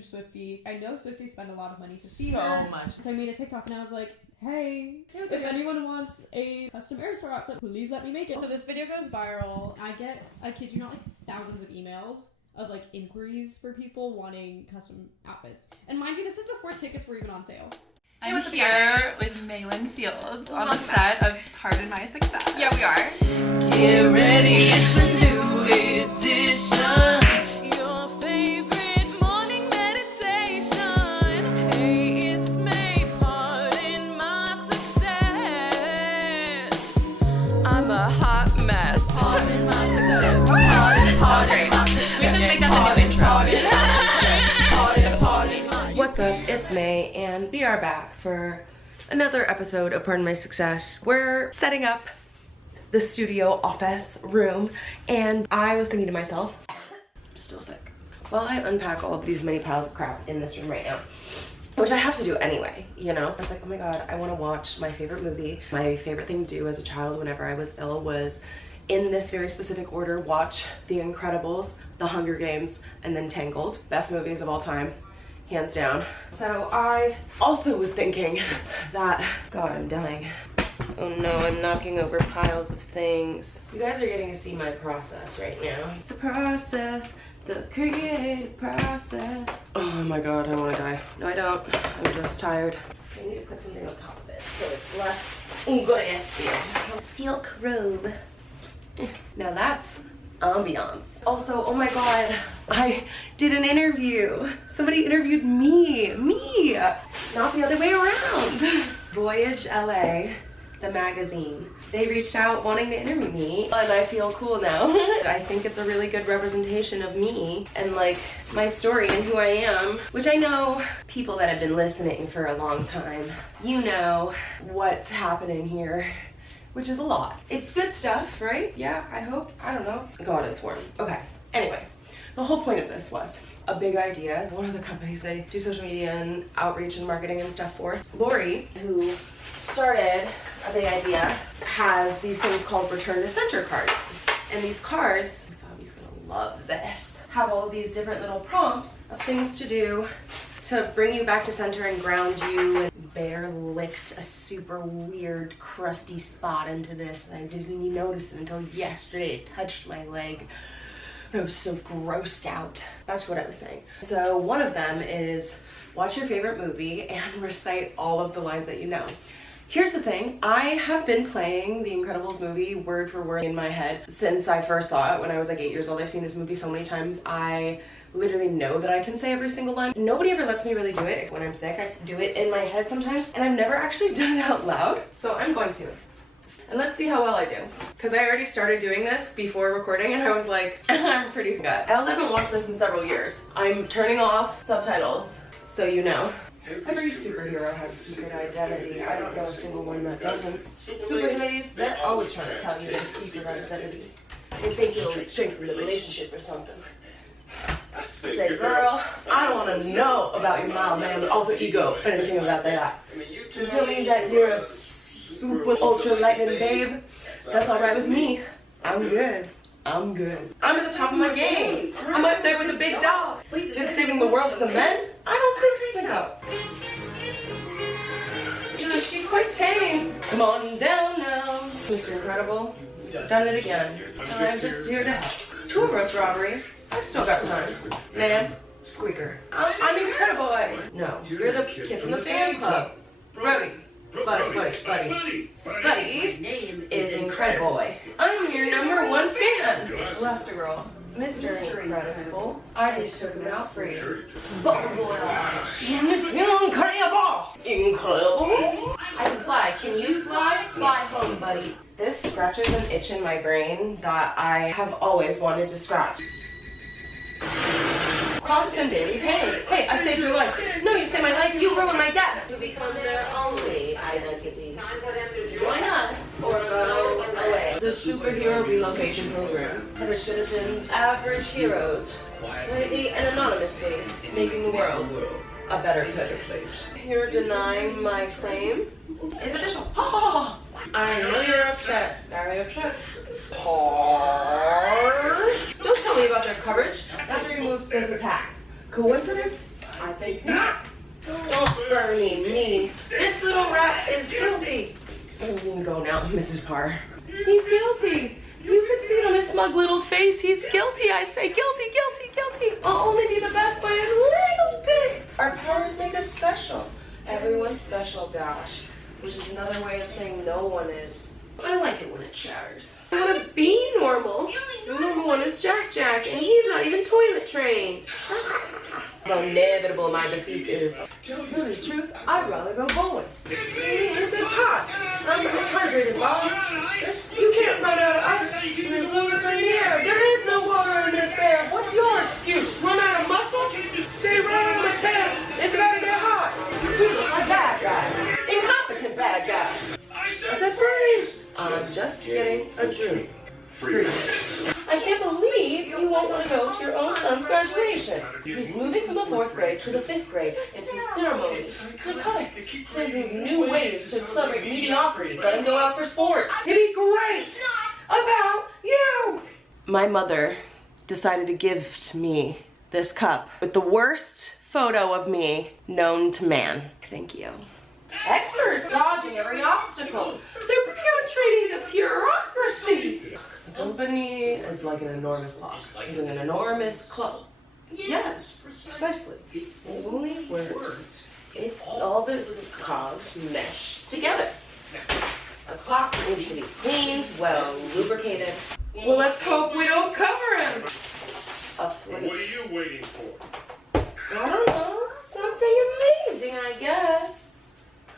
huge Swiftie. I know Swifties spend a lot of money to see her. So much. So I made a TikTok and I was like, hey, if anyone wants a custom Airstore outfit, please let me make it. So this video goes viral. I get, I kid you not, like thousands of emails of like inquiries for people wanting custom outfits. And mind you, this is before tickets were even on sale. I'm here with Maylin Fields on the set of Pardon My Success. Yeah, we are. Get ready, it's the new edition. Your favorite morning meditation. Hey, it's May, pardon my success. I'm a hot mess. Pardon my success. Pardon my success. We should make that the new intro. What's up? It's May, and we are back for another episode of Pardon My Success. We're setting up the studio office room, and I was thinking to myself, I'm still sick. While I unpack all of these many piles of crap in this room right now, which I have to do anyway, you know? I was like, oh my god, I want to watch my favorite movie. My favorite thing to do as a child whenever I was ill was, in this very specific order, watch The Incredibles, The Hunger Games, and then Tangled. Best movies of all time. Hands down. So I also was thinking that, God, I'm dying. Oh no, I'm knocking over piles of things. You guys are getting to see my process right now. It's a process, the creative process. Oh my God, I want to die. No, I don't. I'm just tired. I need to put something on top of it so it's less glorious. Silk robe. Now that's ambiance. Also, oh my god, I did an interview. Somebody interviewed me, not the other way around. Voyage LA, the magazine, they reached out wanting to interview me, and I feel cool now. I think it's a really good representation of me and like my story and who I am, which I know people that have been listening for a long time, you know what's happening here. Which is a lot. It's good stuff, right? Yeah, I hope. I don't know. God, it's warm. Okay, anyway, the whole point of this was a big idea. One of the companies I do social media and outreach and marketing and stuff for, Lori, who started a big idea, has these things called return to center cards. And these cards, Wasabi's gonna love this, have all of these different little prompts of things to do to bring you back to center and ground you. And Bear licked a super weird crusty spot into this, and I didn't even notice it until yesterday. It touched my leg and I was so grossed out. Back to what I was saying. So one of them is watch your favorite movie and recite all of the lines that you know. Here's the thing, I have been playing The Incredibles movie word for word in my head since I first saw it when I was like 8 years old. I've seen this movie so many times. I literally know that I can say every single line. Nobody ever lets me really do it. When I'm sick, I do it in my head sometimes, and I've never actually done it out loud, so I'm going to. And let's see how well I do. Because I already started doing this before recording, and I was like, I'm pretty good. I also haven't watched this in several years. I'm turning off subtitles, so you know. Every superhero has a secret identity. I don't know a single one that doesn't. Superheroes, they're always trying to tell you their secret identity. They think it'll strengthen the relationship or something. Say, girl, I don't want to know about your mild man alter ego or anything about that. You tell me that you're a super ultra lightning babe, that's alright with me. I'm good. I'm good. I'm at the top of my game. I'm up there with the big dog. Think saving the world to the men? I don't think so. She's quite tame. Come on down now. Mr. Incredible, done it again. I'm just here to help. Tour bus robbery. I've still got time. Man, squeaker. I'm Incrediboy. No, you're the kid from the fan club. Brody. Buddy is Incrediboy. I'm your #1 fan. Elastigirl. Mr. Incredible. I just took him out for you. Mr. Incredible. Incredible. I can fly. Can you fly? Fly home, buddy. This scratches an itch in my brain that I have always wanted to scratch. Causes some daily pain. Hey, I saved your life. No, you saved my life. You ruined my death. To become their only identity. Join us or go away. The superhero relocation program. Average citizens, average heroes. Lately and anonymously, making the world a better place. You're denying my claim? It's official. Ha ha ha. I know you're upset. Very upset. Don't tell me about their coverage. That removes this attack. Coincidence? I think not. Don't burn me. This little rat is guilty. You can go now, Mrs. Parr. He's guilty. You can see it on his smug little face. He's guilty. I say guilty, guilty, guilty. I'll only be the best by a little bit. Our powers make us special. Everyone's special, Dash. Which is another way of saying no one is. I like it when it shatters. I want to be normal. The normal one is Jack Jack, and he's not even toilet trained. How inevitable my defeat is. To tell you the truth, I'd rather go bowling. It's just hot. I'm dehydrated, Bob. You can't run out of ice. There's lubricating air. There is no water in this air. What's your excuse? Run out of muscle? Stay right on my tail. It's about to get hot. You look like bad guys. Incompetent bad guys. I said freeze. I'm just getting a drink. Freeze. I can't believe you won't want to go to your own son's graduation. He's moving from the 4th grade to the 5th grade. It's a ceremony. It's psychotic. Finding new ways to celebrate mediocrity. Let him go out for sports. It'd be great. About you. My mother decided to gift me this cup with the worst photo of me known to man. Thank you. Experts dodging every obstacle. They're penetrating the bureaucracy. A company is like an enormous clock. Even an enormous club. Yes, precisely. It only works if all the cogs mesh together. A clock needs to be cleaned, well lubricated. Well, let's hope we don't cover him. A fleet. What are you waiting for? I don't know. Something amazing, I guess.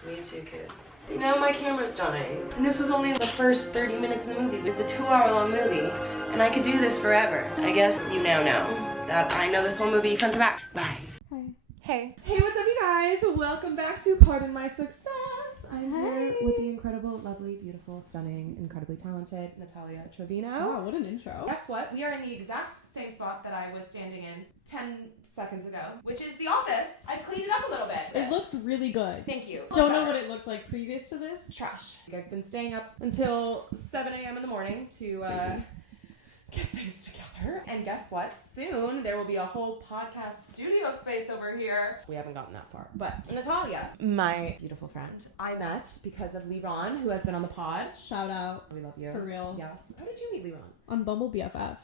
Me too, kid. Now my camera's dying. And this was only the first 30 minutes of the movie. It's a 2-hour-long movie. And I could do this forever. I guess you now know that I know this whole movie front to back. Bye. Hi. Hey. Hey, what's up, you guys? Welcome back to Pardon My Success. I'm here with the incredible, lovely, beautiful, stunning, incredibly talented Natalia Trevino. Wow, what an intro. Guess what? We are in the exact same spot that I was standing in 10 seconds ago, which is the office. I cleaned it up a little bit. It looks really good. Thank you. Don't know what it looked like previous to this. Trash. I've been staying up until 7 a.m. in the morning to get things together. And guess what? Soon there will be a whole podcast studio space over here. We haven't gotten that far. But Natalia, my beautiful friend, I met because of Liron, who has been on the pod. Shout out. We love you. For real. Yes. How did you meet Liron? On Bumble BFF.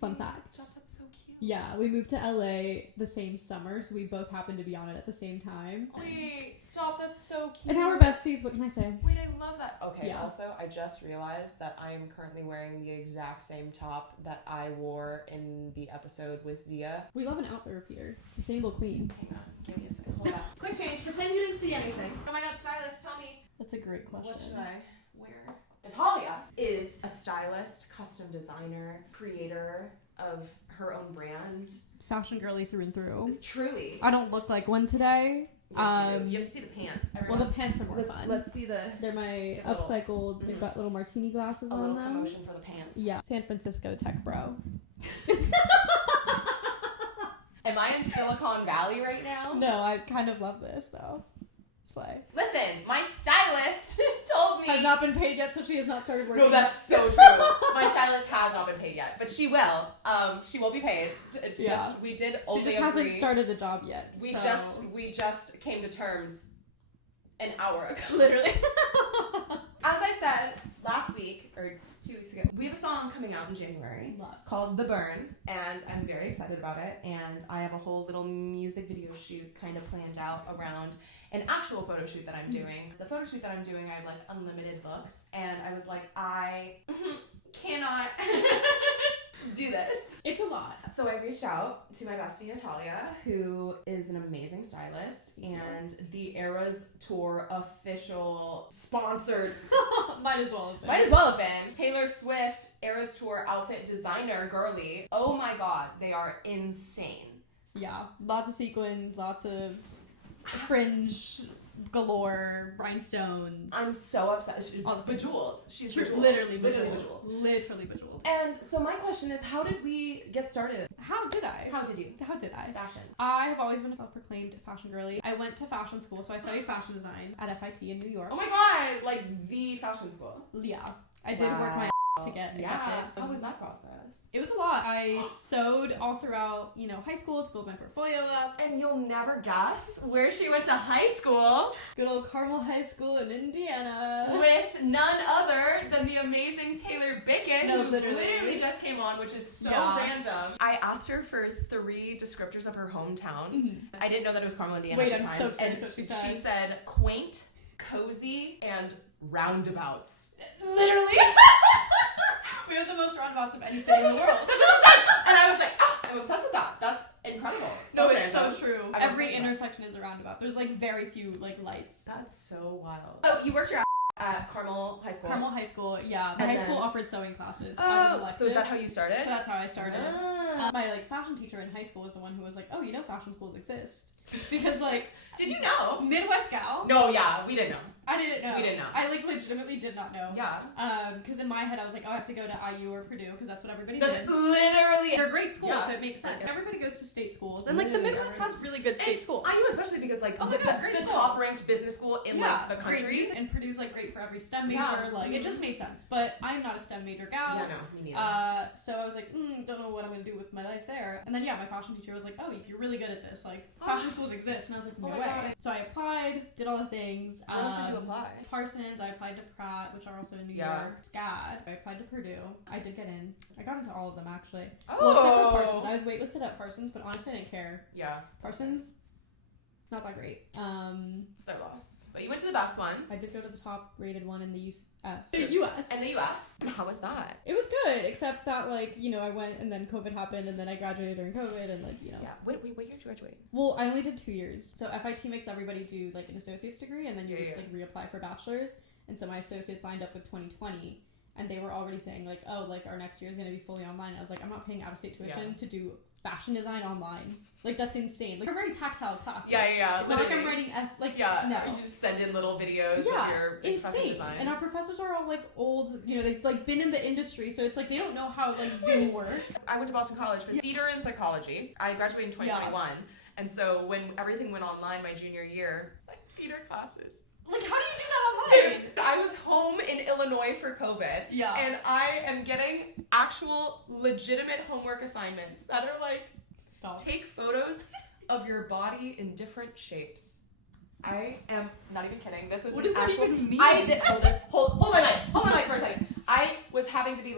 Fun facts. Stop, that's so cute. Yeah, we moved to LA the same summer, so we both happened to be on it at the same time. Wait, stop, that's so cute. And now we're besties, what can I say? Wait, I love that. Okay, Yeah. Also, I just realized that I am currently wearing the exact same top that I wore in the episode with Zia. We love an outfit repeater. Sustainable queen. Hang on, give me a second. Hold on. Quick change, pretend you didn't see anything. Oh my god, stylist, tell me. That's a great question. What should I wear? Natalia is a stylist, custom designer, creator of her own brand. Fashion girly through and through. Truly. I don't look like one today. Yes, you do. You have to see the pants. Well, the pants are more fun. Let's see the... They're my Get a little- upcycled. They've got little martini glasses A on little them. promotion for the pants. Yeah, San Francisco tech bro. Am I in Silicon Valley right now? No, I kind of love this though. Slay. Listen, my stylist told me... Has not been paid yet, so she has not started working. No, that's so true. My stylist has not been paid yet, but she will. She will be paid. Yeah. We did She only just agree. hasn't started the job yet. We so. just came to terms an hour ago. Literally. As I said last week or 2 weeks ago, we have a song coming out in January called The Burn, and I'm very excited about it. And I have a whole little music video shoot kind of planned out around an actual photo shoot that I'm doing. The photo shoot that I'm doing, I have like unlimited looks, and I was like, I cannot do this. It's a lot. So I reached out to my bestie Natalia, who is an amazing stylist, and the Eras Tour official sponsored. Might as well have been. Might as well have been. Taylor Swift Eras Tour outfit designer girly. Oh my god, they are insane. Yeah, lots of sequins, lots of fringe galore, rhinestones. I'm so upset. She's bejeweled. She's bejeweled. Literally bejeweled. Literally bejeweled. And so my question is, how did we get started? How did I? How did you? How did I? Fashion. I have always been a self-proclaimed fashion girly. I went to fashion school, so I studied fashion design at FIT in New York. Oh my god, like the fashion school. Yeah. I did work my to get accepted. Yeah. How was that process? It was a lot. I sewed all throughout, high school to build my portfolio up. And you'll never guess where she went to high school. Good old Carmel High School in Indiana. With none other than the amazing Taylor Bickett, No, who literally just came on, which is so Yeah. random. I asked her for 3 descriptors of her hometown. I didn't know that it was Carmel, Indiana Wait, at the I'm time. so curious And what she said. She said quaint, cozy, and roundabouts. Literally. We have the most roundabouts of any city in the world. That's what she said. And I was like, I'm obsessed with that. That's incredible. No, it's random. so true. I'm Every obsessed with intersection is a roundabout. There's like very few like lights. That's so wild. Oh, you worked your at Carmel High School. Carmel High School, yeah. My And high then- school offered sewing classes as an Oh, elective. so is that how you started? So that's how I started. Ah. My fashion teacher in high school was the one who was like, "Oh, fashion schools exist," because Did you know? Midwest gal. No, yeah, we didn't know. I didn't know. We didn't know. I legitimately did not know. Yeah. Because in my head I was like, oh, I have to go to IU or Purdue because that's what everybody That's did. literally. They're great schools, Yeah. so it makes sense. Everybody goes to state schools, and Literally, the Midwest has really good state schools. IU especially because Oh my God, great the school. top ranked business school in the country. Great. And Purdue's great for every STEM major. Yeah. It just made sense. But I'm not a STEM major gal. Yeah, no, me neither. So I was like, don't know what I'm gonna do with my life there. And then my fashion teacher was like, oh, you're really good at this. Fashion schools exist. And I was like, no my way. God. So I applied, did all the things. Where else did you apply? Parsons. I applied to Pratt, which are also in New Yeah. York. SCAD. I applied to Purdue. I did get in. I got into all of them actually. Oh. Well, except for Parsons. I was waitlisted at Parsons, but honestly, I didn't care. Yeah, Parsons, not that great. it's their loss. But you went to the best one. I did go to the top rated one in the US. The US. And the US. And how was that? It was good, except that I went and then COVID happened and then I graduated during COVID and Yeah. Wait, what year did you graduate? Well, I only did 2 years. So FIT makes everybody do an associate's degree and then you reapply for bachelor's. And so my associates lined up with 2020 and they were already saying our next year is going to be fully online. I was like, I'm not paying out-of-state tuition to do fashion design online. That's insane. They're very tactile classes. Yeah. It's not like I'm writing no. You just send in little videos of your insane. fashion designs. And our professors are all old. They've been in the industry, so it's they don't know how Zoom works. I went to Boston College for theater and psychology. I graduated in 2021, and so when everything went online my junior year, theater classes. How do you do that online? I was home in Illinois for COVID. Yeah. And I am getting actual legitimate homework assignments that are Stop. take photos of your body in different shapes. I am not even kidding. This was What does that actual, even mean? I did, hold my mic for a second. I was having to be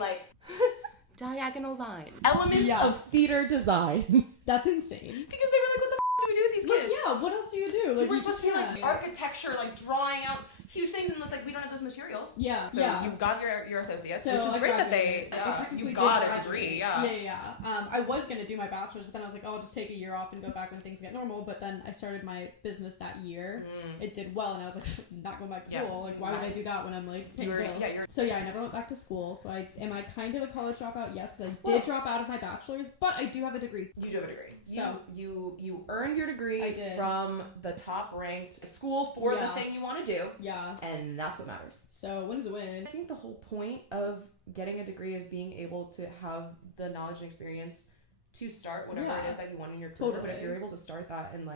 diagonal line. Elements of theater design. That's insane. Because they were what the do we do with these kids? What else do you do? We're supposed to be architecture, drawing out huge things, and it's we don't have those materials. Yeah. So you got your associates, So which is I great that graduated. they I technically you did got a graduate. degree. Yeah. I was gonna do my bachelor's, but then I was like, oh, I'll just take a year off and go back when things get normal. But then I started my business that year. It did well, and I was like, not going back to school. Why would I do that when I'm paying bills? So I never went back to school. So am I kind of a college dropout? Yes, because I did drop out of my bachelor's, but I do have a degree. You do have a degree. So you earned your degree I did. from the top ranked school for the thing you want to do. Yeah. And that's what matters. So win is a win. I think the whole point of getting a degree is being able to have the knowledge and experience to start whatever it is that you want in your career. Totally. But if you're able to start that and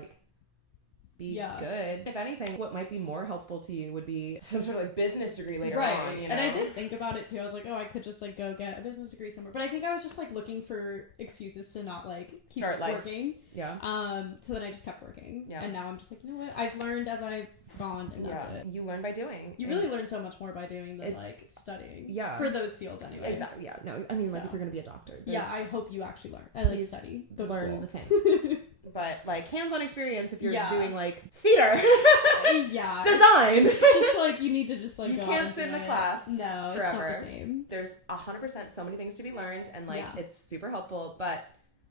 be Yeah. good. If anything, what might be more helpful to you would be some sort of business degree later Right. on. You know? And I did think about it too. I was like, oh, I could just go get a business degree somewhere. But I think I was just looking for excuses to not keep Start life. working. Yeah. So then I just kept working. Yeah. And now I'm just you know what? I've learned as I've gone, and that's it. You learn by doing. You really learn so much more by doing than studying. Yeah. For those fields anyway. Exactly. Yeah. No, I mean, if you're gonna be a doctor. Yeah, I hope you actually learn and Please study. Go to learn school. the things. But hands-on experience if you're doing theater. Yeah. Design. It's just you need to just you go out can't and sit in do a it. class No, forever. it's not the same. There's 100% so many things to be learned, and Yeah. it's super helpful. But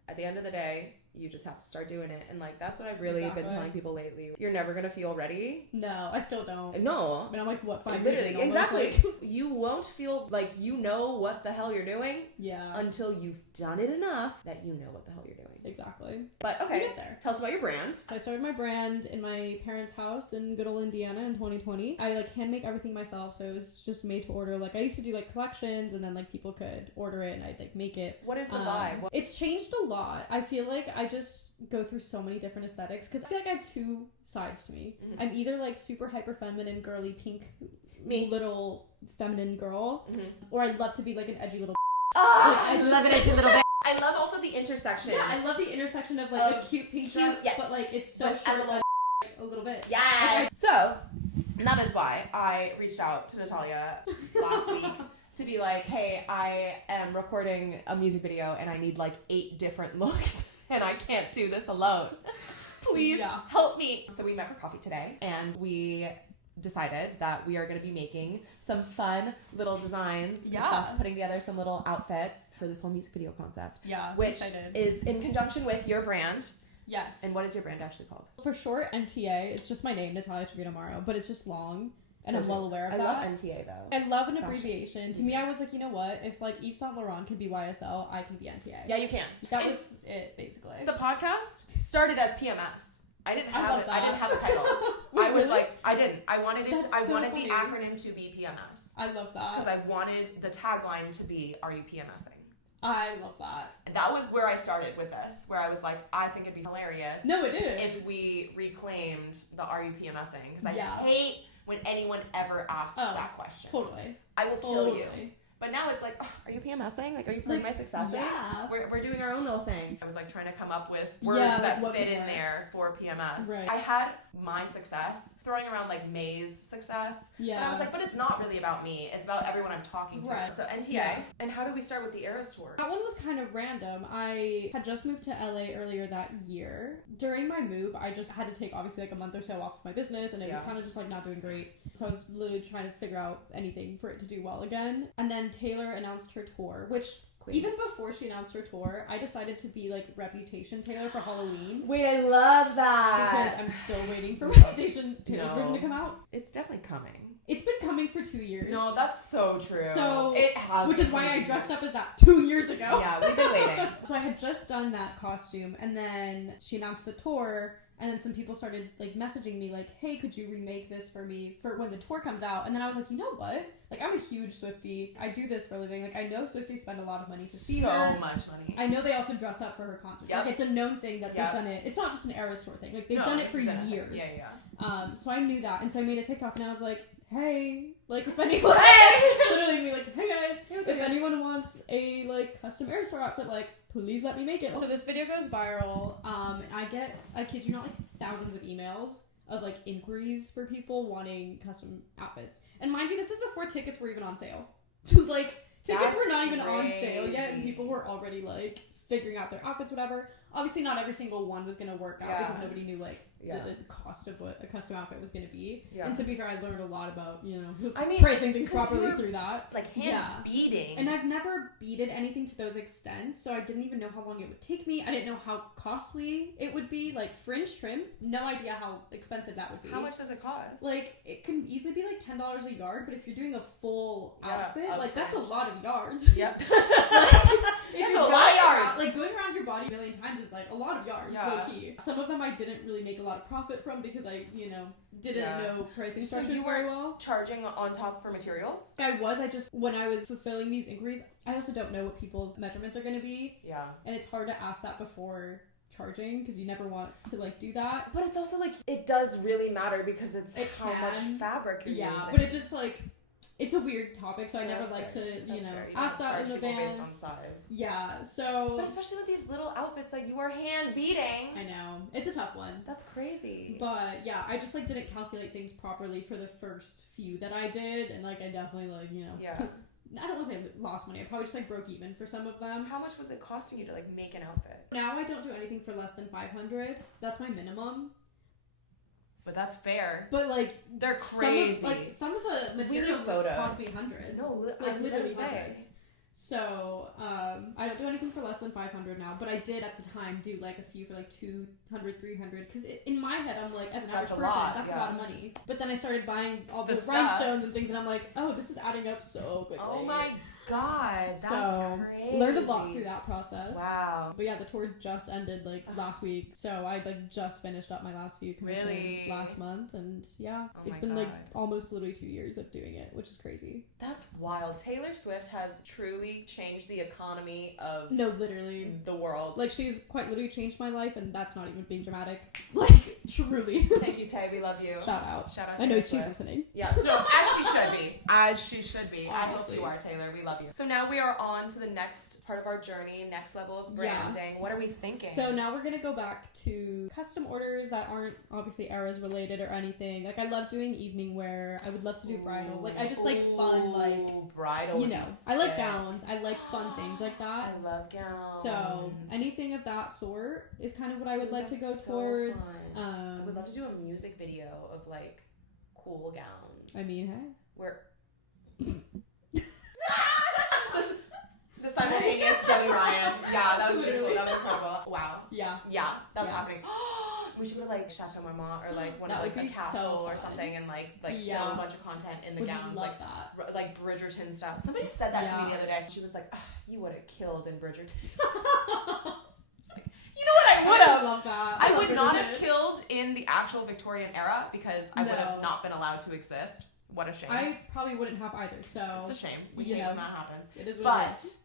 at the end of the day, you just have to start doing it. And that's what I've really been telling people lately. You're never gonna feel ready. No, I still don't. No. I mean, I'm what, 5 years Literally, in almost, exactly. You won't feel like you know what the hell you're doing Yeah. until you've done it enough that you know what the hell you're doing. Exactly. But We okay, get there. tell us about your brand. I started my brand in my parents' house in good old Indiana in 2020. I hand make everything myself, so it was just made to order. I used to do collections, and then people could order it, and I'd make it. What is the vibe? It's changed a lot. I feel I just go through so many different aesthetics because I feel I have two sides to me. I'm either super hyper feminine, girly, pink little feminine girl, or I'd love to be like an edgy little. I just love an edgy little bit. I love also the intersection. Yeah, I love the intersection of like a cute pink dress, yes. but like it's so But short as a that a little bit. Yes. So that is why I reached out to Natalia last week to be like, hey, I am recording a music video and I need like 8 different looks and I can't do this alone. Please help me. So we met for coffee today and we decided that we are going to be making some fun little designs, putting together some little outfits for this whole music video concept. Yeah, which is in conjunction with your brand. Yes. And what is your brand actually called? For short, NTA. It's just my name, Natalia Trevino, but it's just long. And I'm well aware of that. I love NTA though. I love an abbreviation. To me, I was like, you know what? If like Yves Saint Laurent can be YSL, I can be NTA. Yeah, you can. That was it, basically. The podcast started as PMS. I didn't have it. that. I didn't have a title. Wait, I was really? like, I didn't. I wanted it. That's I so wanted funny. the acronym to be PMS. I love that. Because I wanted the tagline to be, "Are you PMSing?" I love that. And that was where I started with this. Where I was like, I think it'd be hilarious. No, it is. If we reclaimed the "Are you PMSing?" Because I Yeah. hate when anyone ever asks that question. Totally. I will kill you. But now it's like, oh, are you PMSing? Like, are you part of my success? Yeah. We're doing our own little thing. I was like trying to come up with words Yeah, that what fit could in work. there for PMS. Right. I had my success throwing around like May's success. Yeah. And I was like, but it's not really about me. It's about everyone I'm talking to. Right. So NTA. Yeah. And how did we start with the Eras tour? That one was kind of random. I had just moved to LA earlier that year. During my move, I just had to take obviously like a month or so off of my business, and it was kind of just like not doing great. So I was literally trying to figure out anything for it to do well again. And then Taylor announced her tour, which even before she announced her tour, I decided to be like Reputation Taylor for Halloween. Wait, I love that. Because I'm still waiting for Reputation Taylor's version to come out. It's definitely coming. It's been coming for 2 years. No, that's so true. So it has, which is why I dressed up as that 2 years ago. Yeah, we've been waiting. So I had just done that costume, and then she announced the tour, and then some people started like messaging me like, hey, could you remake this for me for when the tour comes out? And then I was like, you know what? Like, I'm a huge Swiftie. I do this for a living. Like, I know Swifties spend a lot of money to see her. So much money. I know they also dress up for her concerts. Yep. Like, it's a known thing that they've done it. It's not just an Eras tour thing. Like, they've done it for years. Yeah. So I knew that, and so I made a TikTok, and I was like, hey, like, if anyone, literally me like, hey guys, if anyone wants a like custom Eras tour outfit, like, please let me make it. So this video goes viral. I kid you not, like thousands of emails of like inquiries for people wanting custom outfits. And mind you, this is before tickets were even on sale. Like, tickets were not even on sale yet, and people were already like figuring out their outfits, whatever. Obviously not every single one was gonna work out because nobody knew like the cost of what a custom outfit was gonna be. And to be fair, I learned a lot about, pricing things properly through that. Like hand beading. And I've never beaded anything to those extents, so I didn't even know how long it would take me. I didn't know how costly it would be. Like, fringe trim, no idea how expensive that would be. How much does it cost? Like, it can easily be like $10 a yard, but if you're doing a full outfit, like, that's a lot of yards. Yep. That's a lot of yards. Like, going around your body a million times is like a lot of yards, low key. Some of them I didn't really make a lot of profit from because I, didn't know pricing structures very well. Charging on top for materials? When I was fulfilling these inquiries, I also don't know what people's measurements are going to be. Yeah. And it's hard to ask that before charging because you never want to like do that. But it's also like, it does really matter because it's how much fabric you're using. But it just like, it's a weird topic, so I never like to, ask that in advance. Based on size. Yeah, so... But especially with these little outfits that you are hand beading. I know. It's a tough one. That's crazy. But yeah, I just like didn't calculate things properly for the first few that I did, and like I definitely like, Yeah. I don't want to say lost money. I probably just like broke even for some of them. How much was it costing you to like make an outfit? Now I don't do anything for less than $500. That's my minimum. But that's fair. But like they're crazy. Some of the materials cost me hundreds. No, like literally say. hundreds. So I don't do anything for less than $500 now. But I did at the time do like a few for like $200, $300. Because in my head I'm like, as an average person, that's a lot of money. But then I started buying all the rhinestones and things, and I'm like, oh, this is adding up so quickly. Oh my god, that's so crazy. learned a lot through that process. Wow. But yeah, the tour just ended like last week, so I like just finished up my last few commissions Really? last month, and yeah, Oh it's my been like God. almost literally 2 years of doing it, which is crazy. That's wild. Taylor Swift has truly changed the economy of No, literally. the world. Like, she's quite literally changed my life, and that's not even being dramatic. Like, truly. Thank you, Tay. We love you. Shout out. Shout out. I know Taylor she's Swift. listening. Yeah, no, as she should be. As she should be. I hope Honestly. you are, Taylor. We love you. So now we are on to the next part of our journey, next level of branding. What are we thinking? So now we're gonna go back to custom orders that aren't obviously eras related or anything. Like, I love doing evening wear. I would love to do bridal. Like, I just like fun, like, bridal. you would know, be I like sick. gowns. I like fun things like that. I love gowns. So anything of that sort is kind of what I would Ooh, like to go that's so towards. fun. I would love to do a music video of like cool gowns. I mean, hey. Where the simultaneous Jenny Ryan. Yeah, that was beautiful. That was incredible. Wow. Yeah. Yeah, that's Yeah. happening. We should go like Chateau Marmont or like one That of like would a be castle so or fun. something and like Yeah. film a bunch of content in the Would gowns, love like that. like Bridgerton style. Somebody said that to Yeah. me the other day. She was like, "You would have killed in Bridgerton." It's like, you know what I would I have. love that. I love would not Bridgerton. have killed in the actual Victorian era because I would have No. not been allowed to exist. What a shame. I probably wouldn't have either, so It's a shame. We you hate know, when that happens. it is what it But is.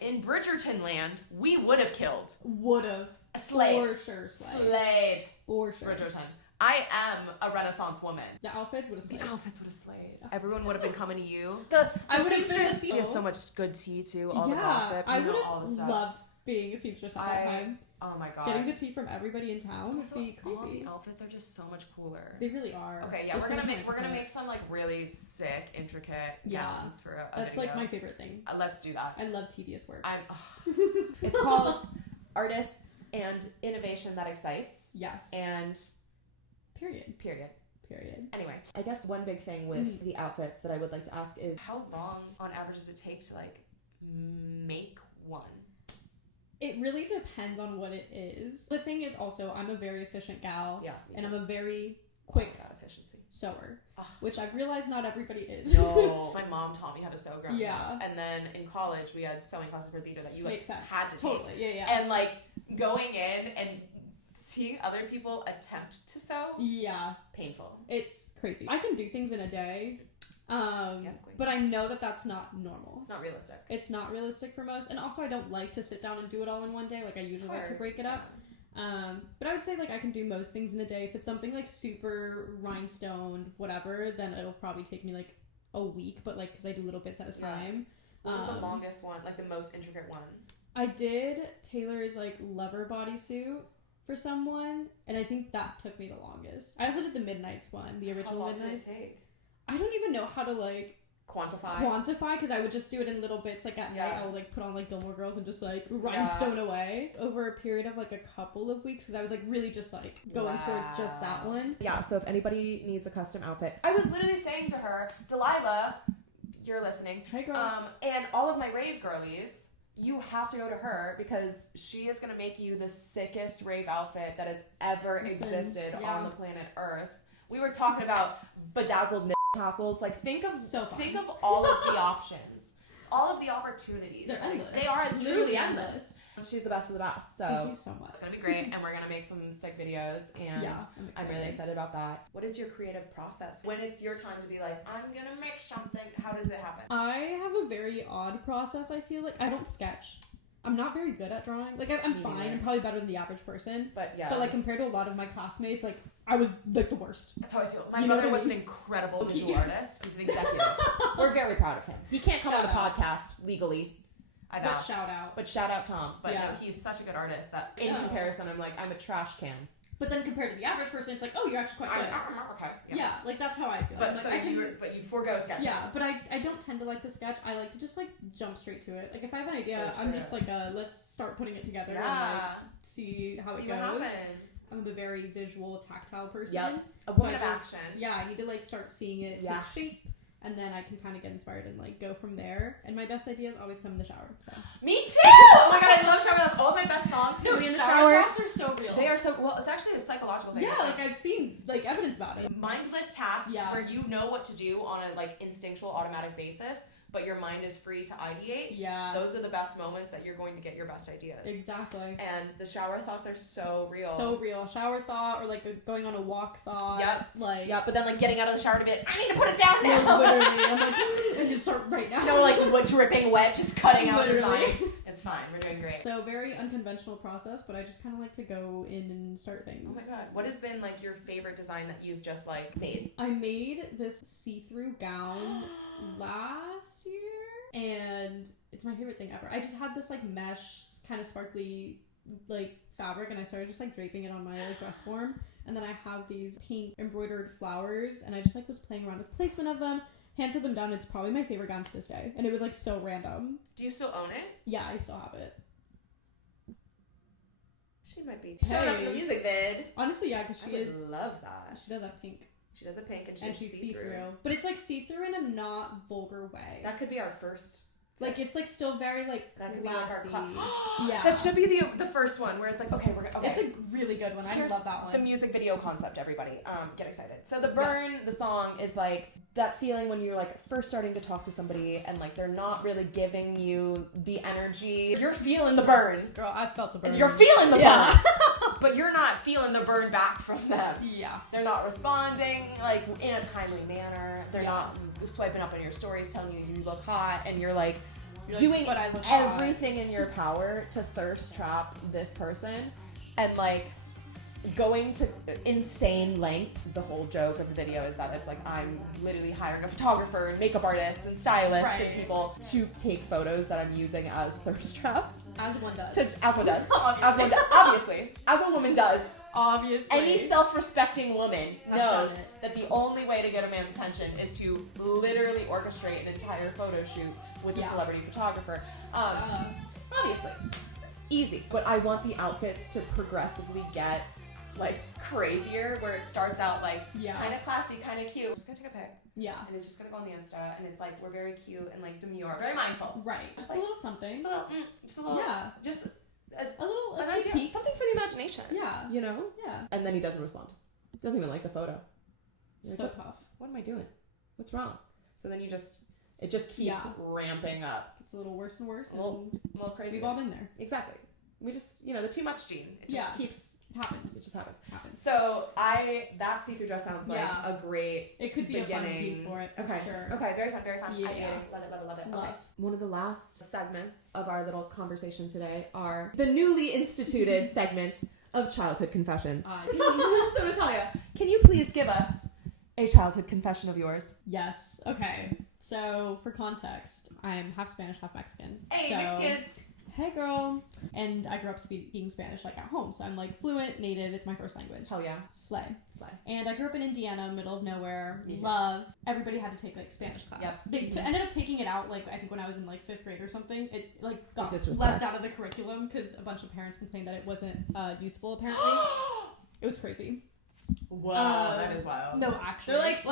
in Bridgerton land, we would have killed. Would have. Slayed. For sure, slayed. Slayed. For sure. Bridgerton. I am a Renaissance woman. The outfits would have The slayed. outfits would have slayed. Everyone would have been coming to you. I would have been seamstress. the She has seal. so much good tea too. All Yeah, the gossip. I You know, would all the have stuff. loved being a seamstress at that time. Oh my god. Getting the tea from everybody in town would be All crazy. the outfits are just so much cooler. They really are. Okay, yeah, They're so we're much gonna more make intricate. some like really sick, intricate Yeah. gowns for a That's video. like my favorite thing. Let's do that. I love tedious work. It's called Artists and Innovation That Excites. Yes. And period. period. Period. Anyway, I guess one big thing with the outfits that I would like to ask is how long on average does it take to like make one? It really depends on what it is. The thing is also, I'm a very efficient gal. Yeah, And I'm a very quick That efficiency. sewer, Ugh. which I've realized not everybody is. No. My mom taught me how to sew growing Yeah. up. And then in college we had sewing classes for theater that you like Makes sense. had to Totally. take. Yeah, yeah. And like going in and seeing other people attempt to sew, Yeah. painful. It's crazy. I can do things in a day. Yes, queen. But I know that that's not normal. It's not realistic. It's not realistic for most. And also, I don't like to sit down and do it all in one day. Like, I usually like to Hard, break it up. But I would say, like, I can do most things in a day. If it's something, like, super rhinestoned, whatever, then it'll probably take me, like, a week. But, like, because I do little bits at a Yeah. time. What was the longest one? Like the most intricate one? I did Taylor's, like, lover bodysuit for someone. And I think that took me the longest. I also did the Midnights one, the How original long did it Midnights. take? I don't even know how to, like, Quantify? because I would just do it in little bits. Like at Yeah. night I would like put on like Gilmore Girls and just like rhinestone away over a period of like a couple of weeks because I was like really just like going towards just that one. Yeah, so if anybody needs a custom outfit, I was literally saying to her, Delilah, you're listening, Hi girl. and all of my rave girlies, you have to go to her because she is going to make you the sickest rave outfit that has ever Listen, existed yeah. on the planet Earth. We were talking about bedazzled tassels. Like think of So fun. think of all of the options, all of the opportunities. They're endless. They are Truly truly endless. endless. She's the best of the best. So Thank you so much. it's gonna be great, and we're gonna make some sick videos. And Yeah, I'm really excited about that. What is your creative process when it's your time to be like, I'm gonna make something? How does it happen? I have a very odd process. I feel like I don't sketch. I'm not very good at drawing. Like I'm Me fine. neither. I'm probably better than the average person. But yeah, But like compared to a lot of my classmates, like I was like the worst. that's how I feel. My You know mother what I was an mean? incredible visual artist. He's an executive. We're very proud of him. He can't come on the Shout out. podcast legally. I've But asked. shout out. But shout out Tom. But Yeah. no, he's such a good artist that in Yeah. comparison, I'm like, I'm a trash can. But then compared to the average person, it's like, oh, you're actually quite good. Okay. Yeah, like that's how I feel. But I'm like, so I can, but you forego sketching. yeah, but I don't tend to like to sketch. I like to just like jump straight to it. Like if I have an idea, So I'm true. just like, let's start putting it together and Yeah. like see how See it what goes. happens. I'm a very visual, tactile person. Yep. A So woman I of just, action. yeah, I need to like start seeing it Yes. take shape, and then I can kind of get inspired and like go from there. And my best ideas always come in the shower. So Me too! Oh my god, I love shower thoughts. All of my best songs come in the shower. thoughts are so real. They are so well. It's actually a psychological thing. Yeah, It's like I've seen like evidence about it. mindless tasks Yeah. where you know what to do on a like instinctual, automatic basis but your mind is free to ideate. Yeah. Those are the best moments that you're going to get your best ideas. Exactly. And the shower thoughts are so real. So real. Shower thought, or like going on a walk thought. Yep. Like. Yeah, but then like getting out of the shower to be like, I need to put it down now. No, literally. I'm like, and just start right now. No, like what dripping wet, just cutting out Literally. designs. It's fine. We're doing great. So very unconventional process, but I just kind of like to go in and start things. Oh my god. What has been like your favorite design that you've just like made? I made this see-through gown last year, and it's my favorite thing ever. I just had this like mesh kind of sparkly like fabric, and I started just like draping it on my like dress form, and then I have these pink embroidered flowers, and I just like was playing around with placement of them. Handed them down. It's probably my favorite gown to this day, and it was like so random. Do you still own it? Yeah, I still have it. She might be showing up in the music vid. Honestly, yeah, because she I would is. love that. She does have pink. She does a pink and She's see-through. But it's like see-through in a not vulgar way. That could be our first. Like it's like still very like That could classy. be like our yeah. That should be the first one where it's like, okay, we're okay. It's a really good one. I Here's love that one. The music video concept, everybody. Get excited. So the burn, the song is like that feeling when you're like first starting to talk to somebody and like they're not really giving you the energy. You're feeling the burn. Girl, I felt the burn. You're feeling the Yeah. burn. But you're not feeling the burn back from them. Yeah. They're not responding like in a timely manner. They're not swiping up on your stories telling you you look hot, and you're like doing but I look hot. everything in your power to thirst trap this person, and like going to insane lengths. The whole joke of the video is that it's like I'm literally hiring a photographer and makeup artists and stylists and people to take photos that I'm using as thirst traps. As one does. As one does. As one does. Obviously. As a woman does. Obviously. Any self-respecting woman Has knows done it. that the only way to get a man's attention is to literally orchestrate an entire photo shoot with a celebrity photographer. Obviously. Easy. But I want the outfits to progressively get like crazier, where it starts out like kind of classy, kind of cute. I'm just gonna take a pic. Yeah. And it's just gonna go on the Insta, and it's like we're very cute and like demure, very mindful. Right. Just like, a little something. Just a little, just a little an sneak idea, peek. something for the imagination. Yeah. You know? Yeah. And then he doesn't respond. Doesn't even like the photo. You're So like, tough. what am I doing? What's wrong? So then it just keeps ramping up. It's a little worse and worse. A little crazy. We've all been there. Exactly. We just, the too much gene. It just keeps happens. It just happens. So that see-through dress sounds like a great It could be beginning. a fun piece for it. For sure. Okay. Very fun. Very fun. Yeah. I get it. Love it. Love it. Love. Okay. One of the last segments of our little conversation today are the newly instituted segment of childhood confessions. So Natalia, can you please give us a childhood confession of yours? Yes. Okay. So for context, I'm half Spanish, half Mexican. Hey, so, mixed kids. Hey girl. And I grew up speaking Spanish like at home, so I'm like fluent, native, it's my first language. Hell yeah. Slay. Slay. And I grew up in Indiana, middle of nowhere. Me too. Love. Everybody had to take like Spanish class. Yep. They ended up taking it out like I think when I was in like 5th grade or something. It like got Disrespect. left out of the curriculum because a bunch of parents complained that it wasn't useful apparently. It was crazy. Whoa, that is wild. No, actually. They're like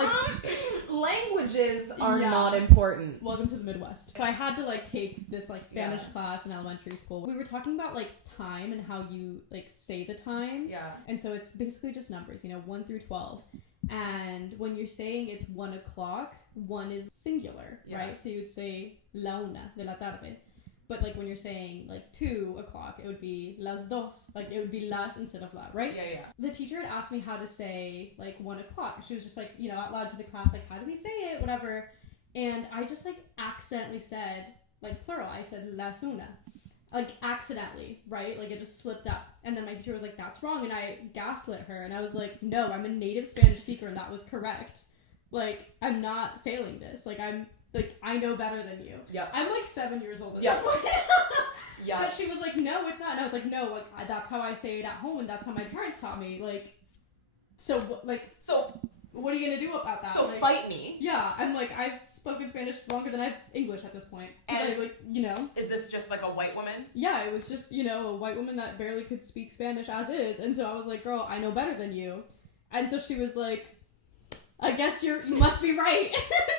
languages are Yeah. not important. Welcome to the Midwest. So I had to like take this like Spanish class in elementary school. We were talking about like time and how you like say the times. Yeah. And so it's basically just numbers, 1 through 12. And when you're saying it's 1 o'clock, 1 is singular, right? So you would say la una de la tarde. But like when you're saying like 2 o'clock, it would be las dos. Like it would be las instead of la, right? Yeah. The teacher had asked me how to say like 1 o'clock. She was just like, out loud to the class, like, how do we say it? Whatever. And I just like accidentally said, like plural, I said las una. Like accidentally, right? Like it just slipped up. And then my teacher was like, that's wrong. And I gaslit her. And I was like, no, I'm a native Spanish speaker and that was correct. Like, I'm not failing this. Like, I know better than you. Yep. I'm like 7 years old at this point. Yeah. But she was like, no, it's not. And I was like, no, like, that's how I say it at home, and that's how my parents taught me. Like, so what are you gonna do about that? So like, fight me. Yeah, I'm like, I've spoken Spanish longer than I've English at this point. And I was like, Is this just like a white woman? Yeah, it was just, a white woman that barely could speak Spanish as is. And so I was like, girl, I know better than you. And so she was like, I guess you must be right.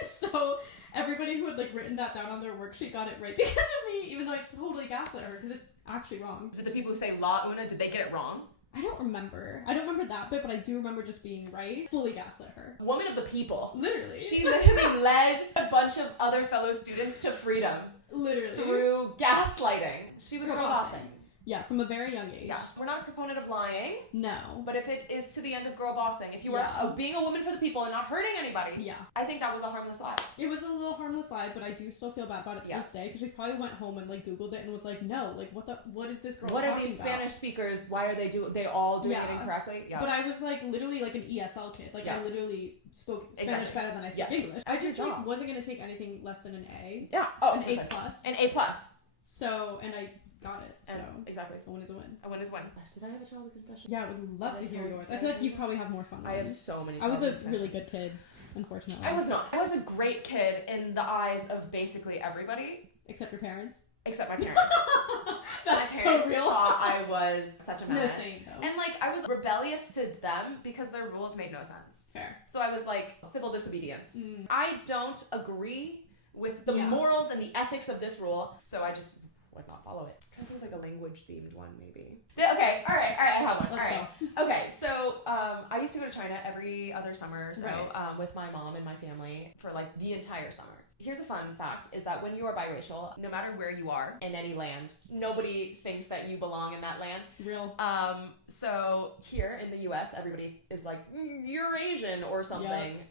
So everybody who had like written that down on their worksheet got it right because of me, even though I totally gaslit her because it's actually wrong. Did the people who say la una, did they get it wrong? I don't remember remember that bit, but I do remember just being right. Fully gaslit her. Woman of the people. Literally. She literally led a bunch of other fellow students to freedom. Literally. Through gaslighting. She was girl bossing. Yeah, from a very young age. Yes. We're not a proponent of lying. No. But if it is to the end of girl bossing, if you are being a woman for the people and not hurting anybody, yeah, I think that was a harmless lie. It was a little harmless lie, but I do still feel bad about it to this day, because she probably went home and like Googled it and was like, no, like what is this girl What talking are these about? Spanish speakers? Why are they all doing it incorrectly? Yeah. But I was like literally like an ESL kid. Like I literally spoke Spanish better than I spoke English. I just like wasn't gonna take anything less than an A. Yeah. Oh, an A plus. An A+. So, and I got it. So exactly. A win is a win. A win is win. Did I have a childhood confession? Yeah, I would love to hear yours. I feel like you probably have more fun. I have so many. I was a really good kid, unfortunately. I was not. I was a great kid in the eyes of basically everybody. Except your parents. Except my parents. That's my parents so real. thought I was such a menace. No saying no. And like I was rebellious to them because their rules made no sense. Fair. So I was like civil disobedience. I don't agree with the morals and the ethics of this rule, so I just would not follow it. I think like a language themed one maybe. Okay, all right, I have one. Let's go. Okay, so I used to go to China every other summer or so with my mom and my family for like the entire summer. Here's a fun fact, is that when you are biracial, no matter where you are in any land, nobody thinks that you belong in that land. Real. So here in the US, everybody is like, you're Asian or something. Yep.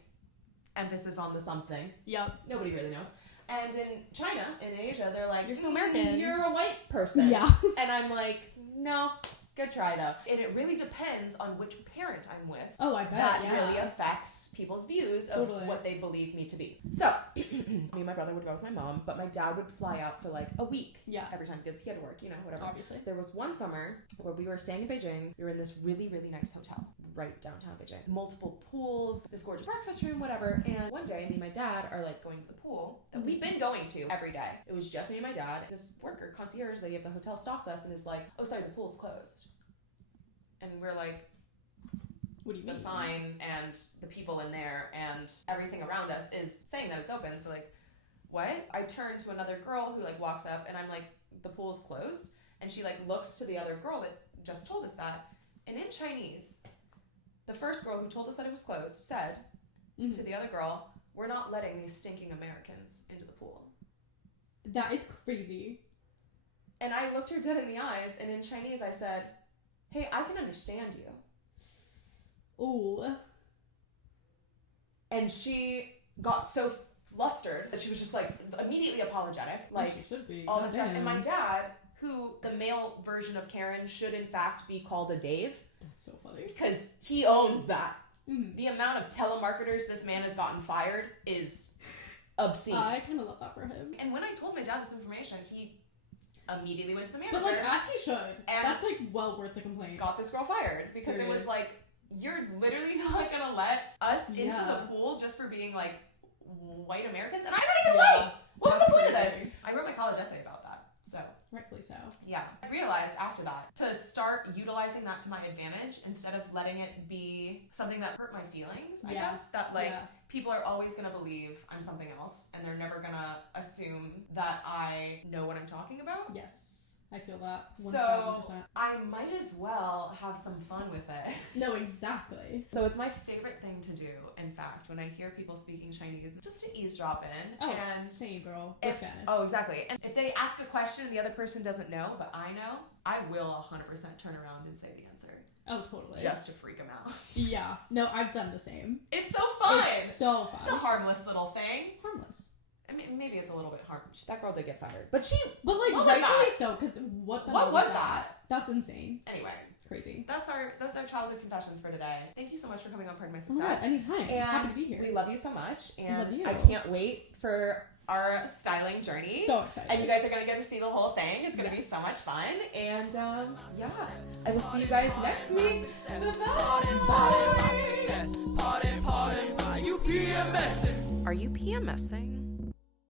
Emphasis on the something. Yep. Nobody really knows. And in China, in Asia, they're like, you're so American. You're a white person. Yeah. And I'm like, no, good try though. And it really depends on which parent I'm with. Oh, I bet. That really affects people's views of what they believe me to be. So, me and my brother would go with my mom, but my dad would fly out for like a week. Yeah. Every time because he had to work, whatever. Obviously. There was one summer where we were staying in Beijing. We were in this really, really nice hotel right downtown Beijing. Multiple pools, this gorgeous breakfast room, whatever. And one day, me and my dad are like going to the pool that we've been going to every day. It was just me and my dad. This worker, concierge lady of the hotel stops us and is like, oh, sorry, the pool's closed. And we're like, what do you mean? The sign and the people in there and everything around us is saying that it's open. So like, what? I turn to another girl who like walks up and I'm like, the pool's closed. And she like looks to the other girl that just told us that. And in Chinese, the first girl who told us that it was closed said to the other girl, we're not letting these stinking Americans into the pool. That is crazy. And I looked her dead in the eyes and in Chinese I said, hey, I can understand you. Ooh. And she got so flustered that she was just like immediately apologetic. Like she should be. all this stuff. And my dad, who the male version of Karen should in fact be called a Dave. That's so funny. Because he owns that. The amount of telemarketers this man has gotten fired is obscene. I kind of love that for him. And when I told my dad this information, he immediately went to the manager. But like, as he should. And that's like well worth the complaint. Got this girl fired because it was like, you're literally not gonna let us into the pool just for being like white Americans, and I'm not even white. What's the point of this? I wrote my college essay about that. So rightfully so. Yeah, I realized after that to start utilizing that to my advantage instead of letting it be something that hurt my feelings. I guess that like people are always gonna believe I'm something else, and they're never gonna assume that I know what I'm talking about. Yes. I feel that 1000%. So I might as well have some fun with it. No, exactly. So it's my favorite thing to do, in fact, when I hear people speaking Chinese, just to eavesdrop in. Oh, and same girl. Spanish. Oh, exactly. And if they ask a question and the other person doesn't know, but I know, I will 100% turn around and say the answer. Oh, totally. Just to freak them out. Yeah. No, I've done the same. It's so fun. It's so fun. It's a harmless little thing. Harmless. I mean, maybe it's a little bit harmless. That girl did get fired. But like, rightfully so, because what was that? That's insane. Anyway. Crazy. That's our childhood confessions for today. Thank you so much for coming on Pardon My Success. Oh, anytime. And happy to be here. We love you so much. And love you. I can't wait for our styling journey. So excited. And you guys are going to get to see the whole thing. It's going to be so much fun. And yeah, I will see you guys next week. Bye-bye. Are you PMSing?